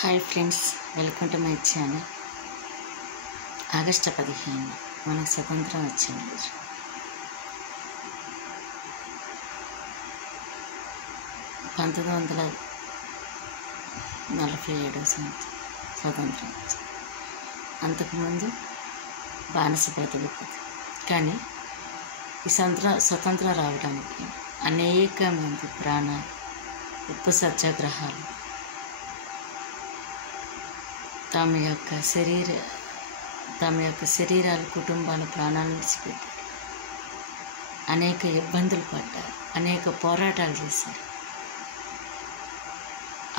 Hi friends, welcome to my channel. August 15 మనకు స్వతంత్రం వచ్చింది రోజు. పంతొమ్మిది వందల 47 స్వతంత్రం వచ్చింది. అంతకుముందు బానిస బ్రతుకుతుంది. కానీ ఈ స్వతంత్రం రావడానికి అనేక మంది ప్రాణాలు, ఉప్పు సత్యాగ్రహాలు, తమ యొక్క శరీరాలు, కుటుంబాల ప్రాణాలను విడిచిపెట్టారు. అనేక ఇబ్బందులు పడ్డారు, అనేక పోరాటాలు చేశారు.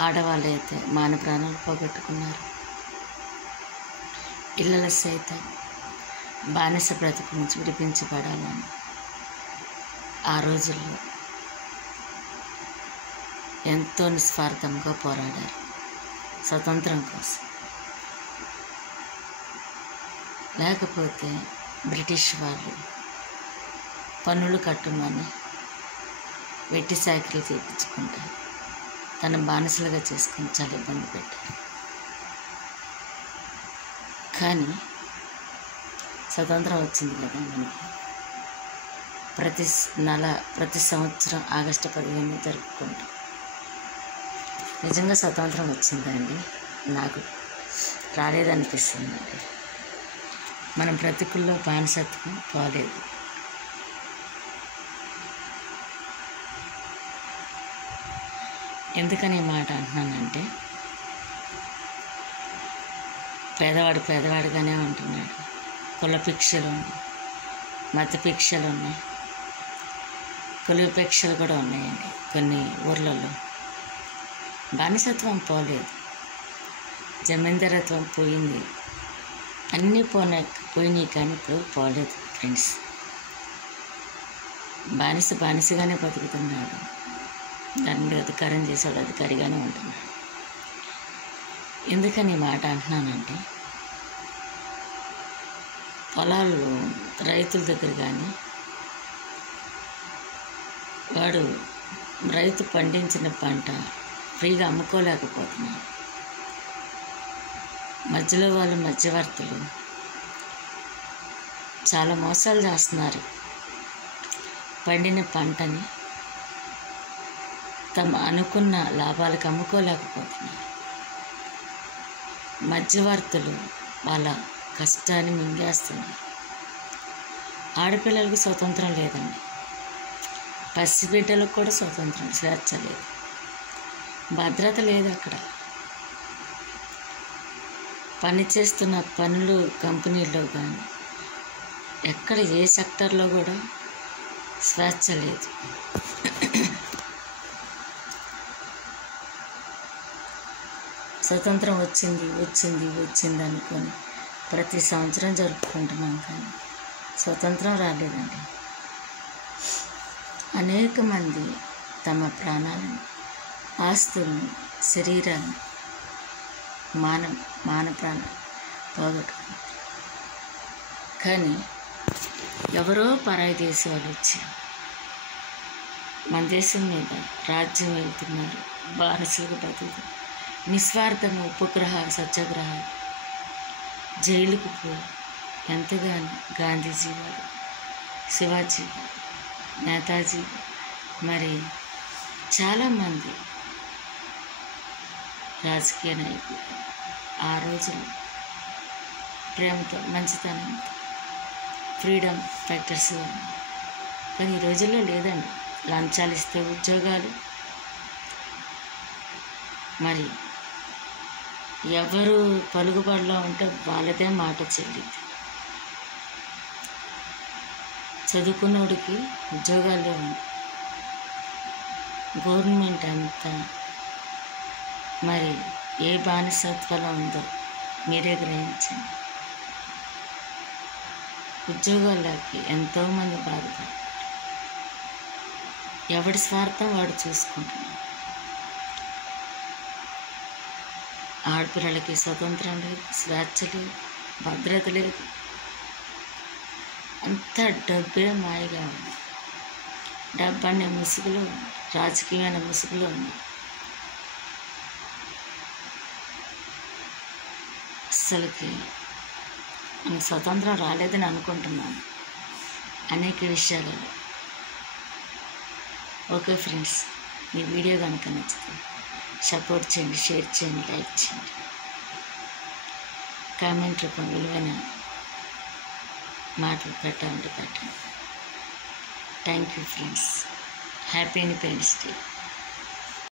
ఆడవాళ్ళు అయితే మాన ప్రాణాలు పోగొట్టుకున్నారు. పిల్లలు సైతం బానిస బ్రతుకు నుంచి విడిపించబడాలని ఆ రోజుల్లో ఎంతో నిస్వార్థంగా పోరాడారు స్వతంత్రం కోసం. లేకపోతే బ్రిటిష్ వాళ్ళు పన్నులు కట్టమని వెట్టి సాకిరీ చేయించుకుంటారు, తన బానిసలుగా చేసుకుని చాలా ఇబ్బంది పెట్టారు. కానీ స్వతంత్రం వచ్చింది కదా మనకి. ప్రతి సంవత్సరం ఆగస్టు 15 జరుపుకుంటాం. నిజంగా స్వతంత్రం వచ్చిందండి, నాకు రాలేదనిపిస్తుందండి. మనం బ్రతుకుల్లో బానిసత్వం పోలేదు. ఎందుకని ఈ మాట అంటున్నానంటే, పేదవాడు పేదవాడిగానే ఉంటున్నాడు. కుల భిక్షలు ఉన్నాయి, మత భిక్షలు ఉన్నాయి, కుల భిక్షలు కూడా ఉన్నాయండి కొన్ని ఊర్లలో. బానిసత్వం పోలేదు, జమీందారత్వం పోయింది, అన్నీ పోయినాయి, కానీ ఇప్పుడు పోలేదు ఫ్రెండ్స్. బానిసగానే బతుకుతున్నాడు, దాని మీద అధికారం చేసేవాడు అధికారిగానే ఉంటున్నాడు. ఎందుకని ఈ మాట అంటున్నానంటే, పొలాలు రైతుల దగ్గర కానీ వాడు రైతు పండించిన పంట ఫ్రీగా అమ్ముకోలేకపోతున్నాడు. మధ్యలో వాళ్ళు మధ్యవర్తులు చాలా మోసాలు చేస్తున్నారు. పండిన పంటని తమ అనుకున్న లాభాలకు అమ్ముకోలేకపోతున్నారు. మధ్యవర్తులు వాళ్ళ కష్టాన్ని మింగేస్తున్నారు. ఆడపిల్లలకు స్వతంత్రం లేదండి, పసిబిడ్డలకు కూడా స్వతంత్రం, స్వేచ్ఛ లేదు, భద్రత లేదు. అక్కడ పనిచేస్తున్న పనులు కంపెనీల్లో కానీ ఎక్కడ ఏ సెక్టర్లో కూడా స్వేచ్ఛ లేదు. స్వతంత్రం వచ్చింది అనుకొని ప్రతి సంవత్సరం జరుపుకుంటున్నాం, కానీ స్వతంత్రం రాలేదండి. అనేక మంది తమ ప్రాణాలను, ఆస్తులను, శరీరాన్ని, మాన ప్రాణం పోగొట్టుకున్నారు. కానీ ఎవరో పరాయి దేశం వాళ్ళు వచ్చి మన దేశం మీద రాజ్యం వెళ్తున్నారు, బానిసలుగా బతుకుతున్నారు. నిస్వార్థంగా ఉపగ్రహాలు, సత్యాగ్రహాలు, జైలుకు పోయి ఎంతగానో గాంధీజీ గారు, శివాజీ గారు, నేతాజీ, మరి చాలామంది రాజకీయ నాయకులు ఆ రోజుల్లో ప్రేమతో, మంచితనంతో, ఫ్రీడమ్ ఫైటర్స్. కానీ ఈ రోజుల్లో లేదండి. లంచాలు ఇస్తే ఉద్యోగాలు, మరి ఎవరు పలుకుబడిలో ఉంటే వాళ్ళదే మాట చెల్లింది. చదువుకున్నోడికి ఉద్యోగాల్లో ఉంది. గవర్నమెంట్ అంతా మరి ఏ బానిసత్వంలో ఉందో మీరే గ్రహించండి. ఉద్యోగాలకి ఎంతోమంది బాధపడతారు. ఎవడి స్వార్థం వాడు చూసుకుంటున్నాడు. ఆడపిల్లలకి స్వతంత్రం లేదు, స్వేచ్ఛ లేదు, భద్రత లేదు. అంతా డబ్బే మాయగా ఉంది. డబ్బు అనే ముసుగులో, రాజకీయమైన ముసుగులో ఉంది. అస్సలకి మనకు స్వతంత్రం రాలేదని అనుకుంటున్నాను అనేక విషయాలలో. ఓకే ఫ్రెండ్స్, ఈ వీడియో కనుక నచ్చితే సపోర్ట్ చేయండి, షేర్ చేయండి, లైక్ చేయండి, కామెంట్ రూపం విలువైన మాటలు పెట్టండి. Thank you friends. Happy independence day.